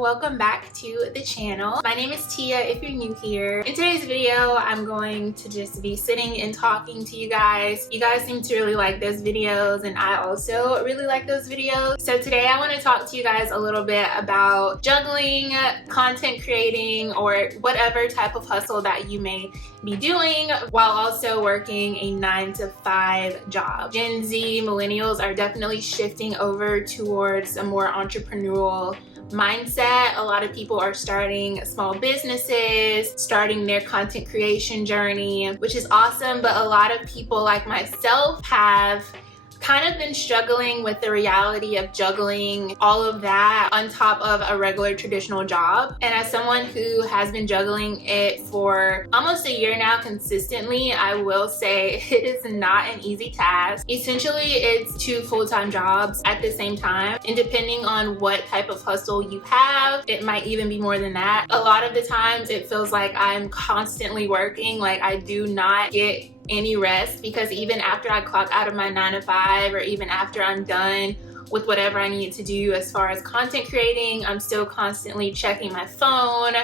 welcome back to the channel. My name is Tia if you're new here. In today's video, I'm going to just be sitting and talking to you guys. You guys seem to really like those videos and I also really like those videos. So today I want to talk to you guys a little bit about juggling, content creating, or whatever type of hustle that you may be doing while also working a 9-to-5 job. Gen Z millennials are definitely shifting over towards a more entrepreneurial mindset. A lot of people are starting small businesses, starting their content creation journey, which is awesome, but a lot of people like myself have kind of been struggling with the reality of juggling all of that on top of a regular traditional job. And as someone who has been juggling it for almost a year now consistently, I will say it is not an easy task. Essentially, it's 2 full-time jobs at the same time, and depending on what type of hustle you have, it might even be more than that. A lot of the times it feels like I'm constantly working, like I do not get any rest, because even after I clock out of my 9-to-5 or even after I'm done with whatever I need to do as far as content creating, I'm still constantly checking my phone.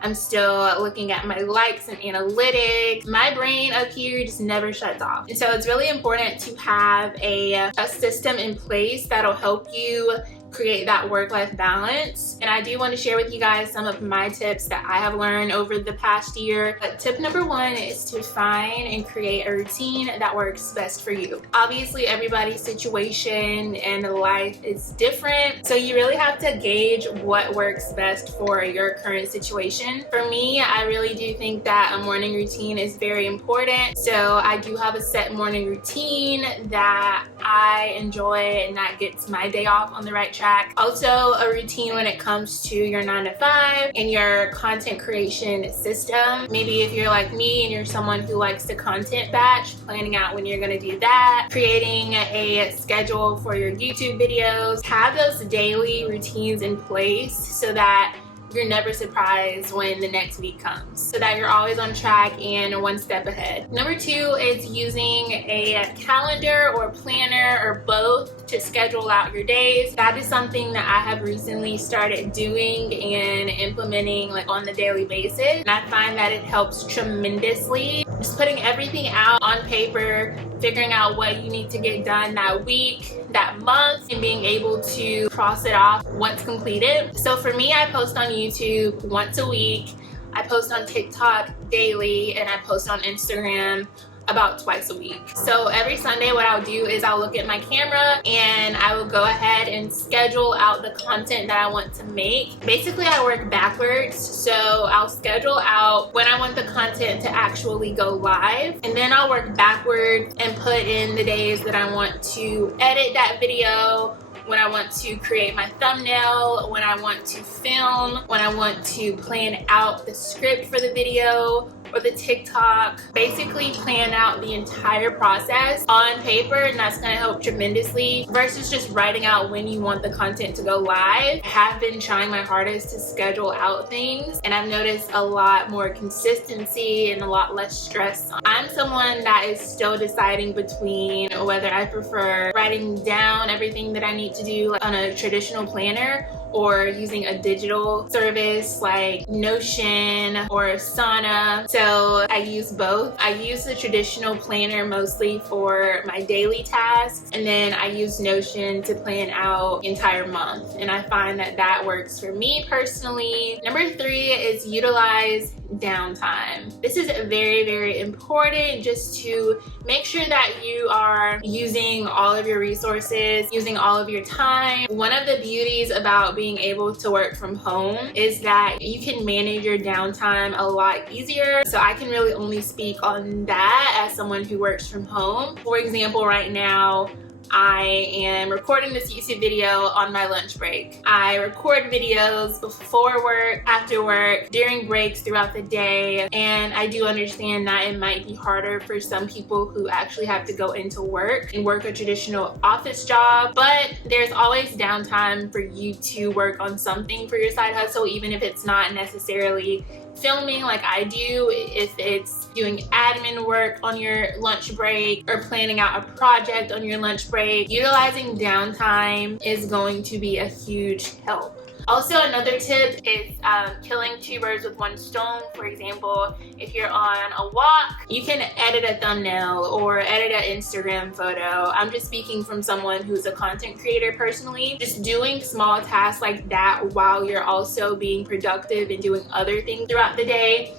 I'm still looking at my likes and analytics. My brain up here just never shuts off. And so it's really important to have a system in place that'll help you create that work-life balance. And I do want to share with you guys some of my tips that I have learned over the past year. But tip number 1 is to find and create a routine that works best for you. Obviously, everybody's situation and life is different, so you really have to gauge what works best for your current situation. For me, I really do think that a morning routine is very important. So I do have a set morning routine that I enjoy and that gets my day off on the right track. Also, a routine when it comes to your 9-to-5 and your content creation system. Maybe if you're like me and you're someone who likes to content batch, planning out when you're gonna do that, creating a schedule for your YouTube videos. Have those daily routines in place so that you're never surprised when the next week comes, so that you're always on track and 1 step ahead. Number 2 is using a calendar or planner or both to schedule out your days. That is something that I have recently started doing and implementing like on the daily basis, and I find that it helps tremendously. Just putting everything out on paper, figuring out what you need to get done that week, that month, and being able to cross it off once completed. So for me, I post on YouTube once a week, I post on TikTok daily, and I post on Instagram about twice a week. So every Sunday what I'll do is I'll look at my camera and I will go ahead and schedule out the content that I want to make. Basically, I work backwards. So I'll schedule out when I want the content to actually go live, and then I'll work backwards and put in the days that I want to edit that video, when I want to create my thumbnail, when I want to film, when I want to plan out the script for the video or the TikTok. Basically plan out the entire process on paper, and that's gonna help tremendously versus just writing out when you want the content to go live. I have been trying my hardest to schedule out things, and I've noticed a lot more consistency and a lot less stress. I'm someone that is still deciding between whether I prefer writing down everything that I need to do on a traditional planner or using a digital service like Notion or Asana. So I use both. I use the traditional planner mostly for my daily tasks, and then I use Notion to plan out the entire month, and I find that that works for me personally. Number 3 is utilize downtime. This is very, very important, just to make sure that you are using all of your resources, using all of your time. One of the beauties about being able to work from home is that you can manage your downtime a lot easier. So I can really only speak on that as someone who works from home. For example, right now, I am recording this YouTube video on my lunch break. I record videos before work, after work, during breaks throughout the day, and I do understand that it might be harder for some people who actually have to go into work and work a traditional office job, but there's always downtime for you to work on something for your side hustle, even if it's not necessarily filming like I do, if it's doing admin work on your lunch break or planning out a project on your lunch break. Utilizing downtime is going to be a huge help. Also, another tip is killing two birds with one stone. For example, if you're on a walk, you can edit a thumbnail or edit an Instagram photo. I'm just speaking from someone who's a content creator personally. Just doing small tasks like that while you're also being productive and doing other things throughout the day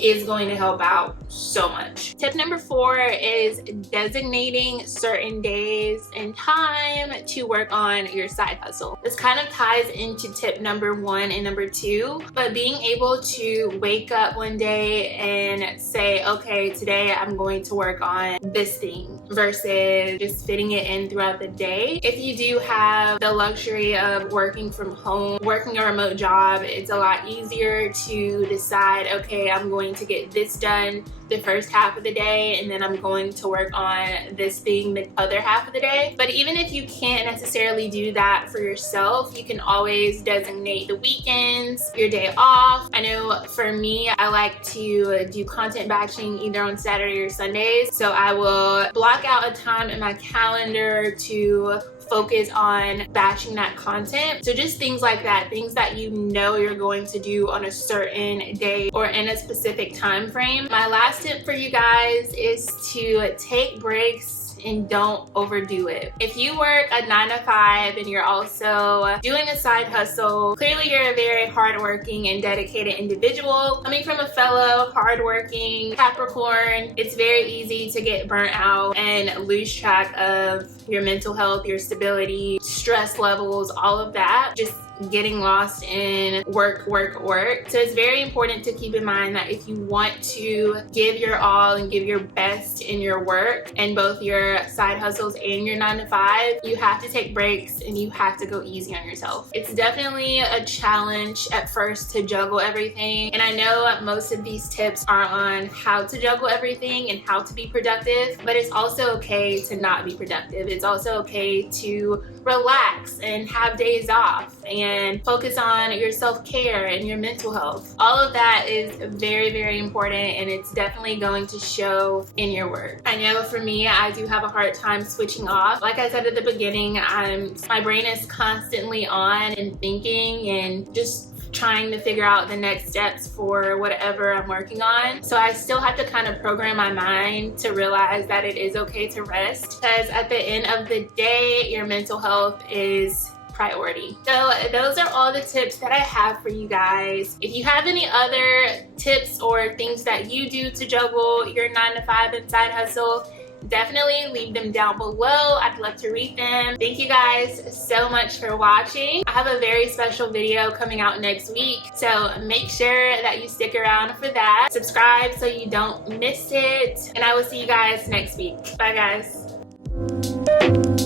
is going to help out so much. Tip number 4 is designating certain days and time to work on your side hustle. This kind of ties into tip number 1 and number 2, but being able to wake up one day and say, okay, today I'm going to work on this thing versus just fitting it in throughout the day. If you do have the luxury of working from home, working a remote job, it's a lot easier to decide, okay, I'm going to get this done the first half of the day, and then I'm going to work on this thing the other half of the day. But even if you can't necessarily do that for yourself, you can always designate the weekends, your day off. I know for me, I like to do content batching either on Saturday or Sundays. So I will block out a time in my calendar to focus on batching that content. So just things like that, things that you know you're going to do on a certain day or in a specific time frame. My last tip for you guys is to take breaks and don't overdo it. If you work a 9 to 5 and you're also doing a side hustle, clearly you're a very hardworking and dedicated individual. Coming from a fellow hardworking Capricorn, it's very easy to get burnt out and lose track of your mental health, your stability, stress levels, all of that. Just getting lost in work. So it's very important to keep in mind that if you want to give your all and give your best in your work and both your side hustles and your 9 to 5, you have to take breaks and you have to go easy on yourself. It's definitely a challenge at first to juggle everything, and I know most of these tips are on how to juggle everything and how to be productive, but it's also okay to not be productive. It's also okay to relax and have days off and focus on your self-care and your mental health. All of that is very, very important, and it's definitely going to show in your work. I know for me, I do have a hard time switching off. Like I said at the beginning, my brain is constantly on and thinking and just trying to figure out the next steps for whatever I'm working on. So I still have to kind of program my mind to realize that it is okay to rest, because at the end of the day, your mental health is priority. So those are all the tips that I have for you guys. If you have any other tips or things that you do to juggle your 9 to 5 and side hustle, definitely leave them down below. I'd love to read them. Thank you guys so much for watching. I have a very special video coming out next week, so make sure that you stick around for that. Subscribe so you don't miss it, and I will see you guys next week. Bye guys.